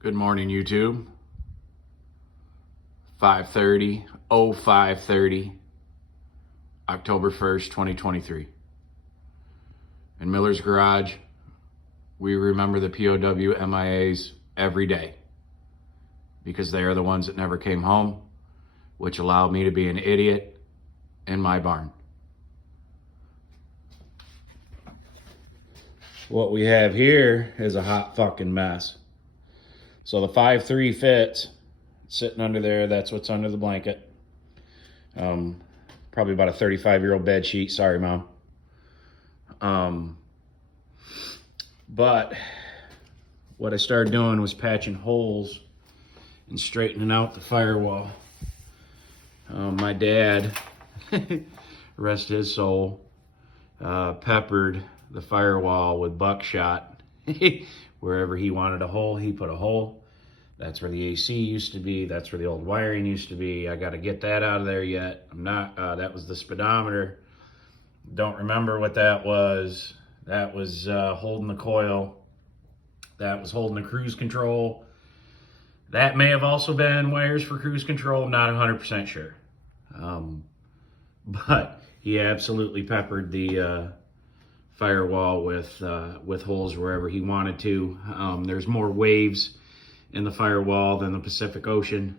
Good morning, YouTube. 5:30, 05:30, October 1st, 2023. In Miller's Garage, we remember the POW MIAs every day because they are the ones that never came home, which allowed me to be an idiot in my barn. What we have here is a hot fucking mess. So the 5.3 fits sitting under there. That's what's under the blanket. Probably about a 35-year-old bed sheet. Sorry, Mom. But what I started doing was patching holes and straightening out the firewall. My dad, rest his soul, peppered the firewall with buckshot. Wherever he wanted a hole, he put a hole. That's where the AC used to be. That's where the old wiring used to be. I got to get that out of there yet. I'm not, that was the speedometer. Don't remember what that was. That was holding the coil. That was holding the cruise control. That may have also been wires for cruise control. I'm not 100% sure. But he absolutely peppered the firewall with holes wherever he wanted to. There's more waves in the firewall than the Pacific Ocean.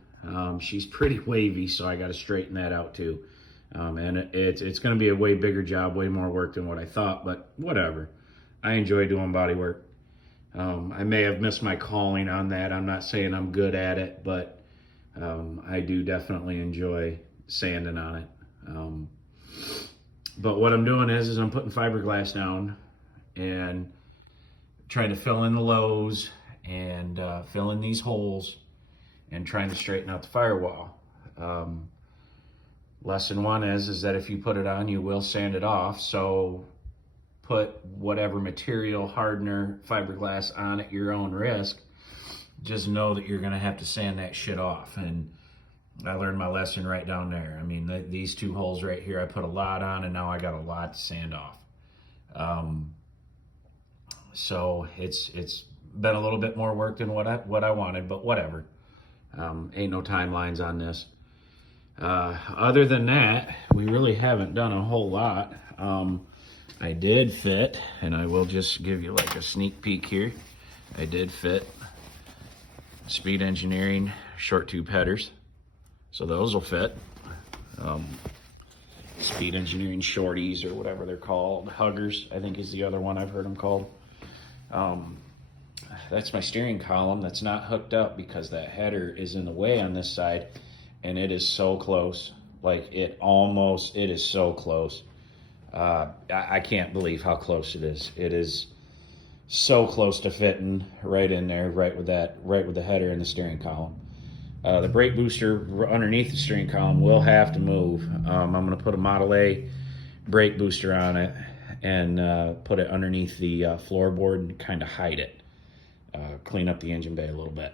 She's pretty wavy, so I got to straighten that out too. And it's going to be a way bigger job, way more work than what I thought, but whatever. I enjoy doing body work. I may have missed my calling on that. I'm not saying I'm good at it, but I do definitely enjoy sanding on it. But what I'm doing is I'm putting fiberglass down and trying to fill in the lows and fill in these holes and trying to straighten out the firewall. Lesson one is that if you put it on, you will sand it off. So put whatever material, hardener, fiberglass on at your own risk. Just know that you're gonna have to sand that shit off. And I learned my lesson right down there. I mean, these two holes right here, I put a lot on, and now I got a lot to sand off. So it's been a little bit more work than what I wanted, but whatever. Ain't no timelines on this. Other than that, we really haven't done a whole lot. I did fit, and I will just give you like a sneak peek here. I did fit Speed Engineering short tube headers. So those will fit. Speed Engineering shorties or whatever they're called. Huggers, I think is the other one I've heard them called. That's my steering column that's not hooked up because that header is in the way on this side, and it is so close. Like it is so close. I can't believe how close it is. It is so close to fitting right in there, right with the header and the steering column. The brake booster underneath the steering column will have to move. I'm going to put a Model A brake booster on it and put it underneath the floorboard and kind of hide it. Clean up the engine bay a little bit.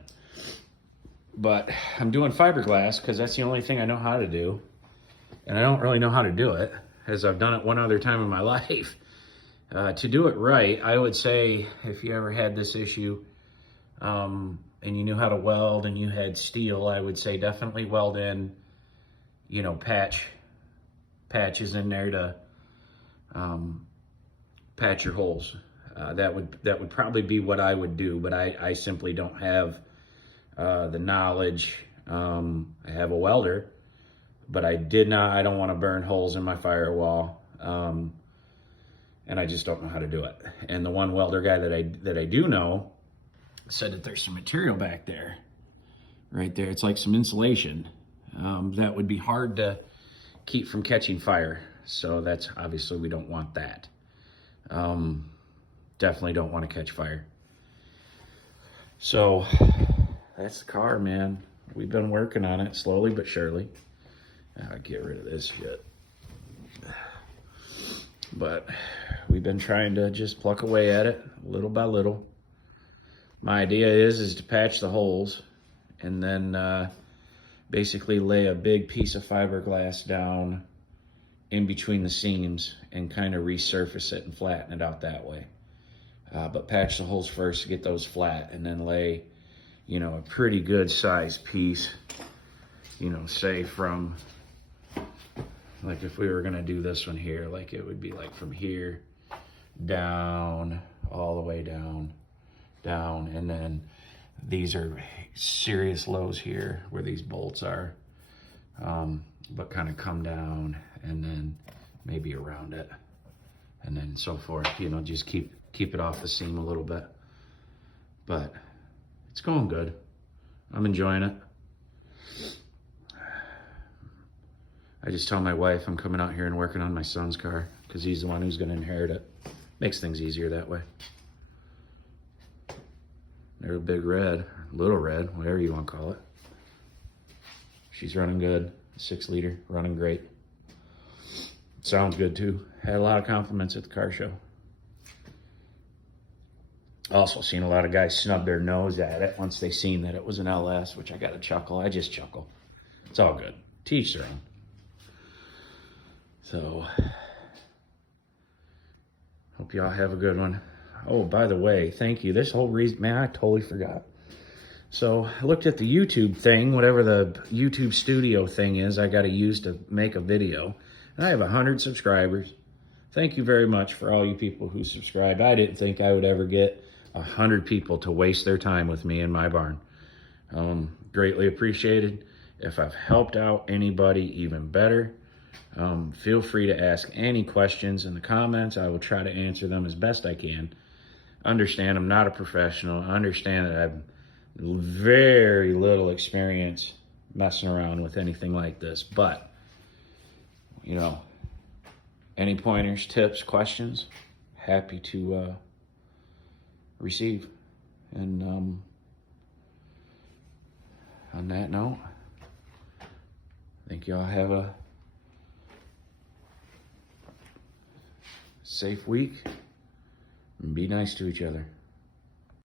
But I'm doing fiberglass because that's the only thing I know how to do. And I don't really know how to do it, as I've done it one other time in my life. To do it right, I would say if you ever had this issue, and you knew how to weld and you had steel, I would say definitely weld in, patches in there to patch your holes. That would probably be what I would do, but I simply don't have the knowledge. I have a welder, but I don't want to burn holes in my firewall. And I just don't know how to do it. And the one welder guy that I do know said that there's some material back there, right there. It's like some insulation that would be hard to keep from catching fire. So that's obviously, we don't want that. Definitely don't want to catch fire. So that's the car, man. We've been working on it slowly but surely. I'll get rid of this shit. But we've been trying to just pluck away at it little by little. My idea is to patch the holes and then basically lay a big piece of fiberglass down in between the seams and kind of resurface it and flatten it out that way. But patch the holes first to get those flat, and then lay you know, a pretty good size piece, you know, say from, like if we were gonna do this one here, like it would be like from here down, all the way down, and then these are serious lows here where these bolts are, but kind of come down and then maybe around it, and then so forth, you know, just keep it off the seam a little bit. But it's going good. I'm enjoying it. I just tell my wife I'm coming out here and working on my son's car because he's the one who's going to inherit it. Makes things easier that way. There's a big red, little red, whatever you want to call it. She's running good. 6 liter, running great. Sounds good too. Had a lot of compliments at the car show. Also seen a lot of guys snub their nose at it once they seen that it was an LS, which I got to chuckle. I just chuckle. It's all good. Teach their own. So, hope y'all have a good one. Oh, by the way, thank you. This whole reason, man, I totally forgot. So, I looked at the YouTube thing, whatever the YouTube studio thing is I got to use to make a video. And I have 100 subscribers. Thank you very much for all you people who subscribed. I didn't think I would ever get 100 people to waste their time with me in my barn. Greatly appreciated. If I've helped out anybody, even better. Feel free to ask any questions in the comments. I will try to answer them as best I can. Understand I'm not a professional. I understand that I've very little experience messing around with anything like this. But, you know, any pointers, tips, questions, happy to receive. And on that note, I think y'all have a safe week and be nice to each other.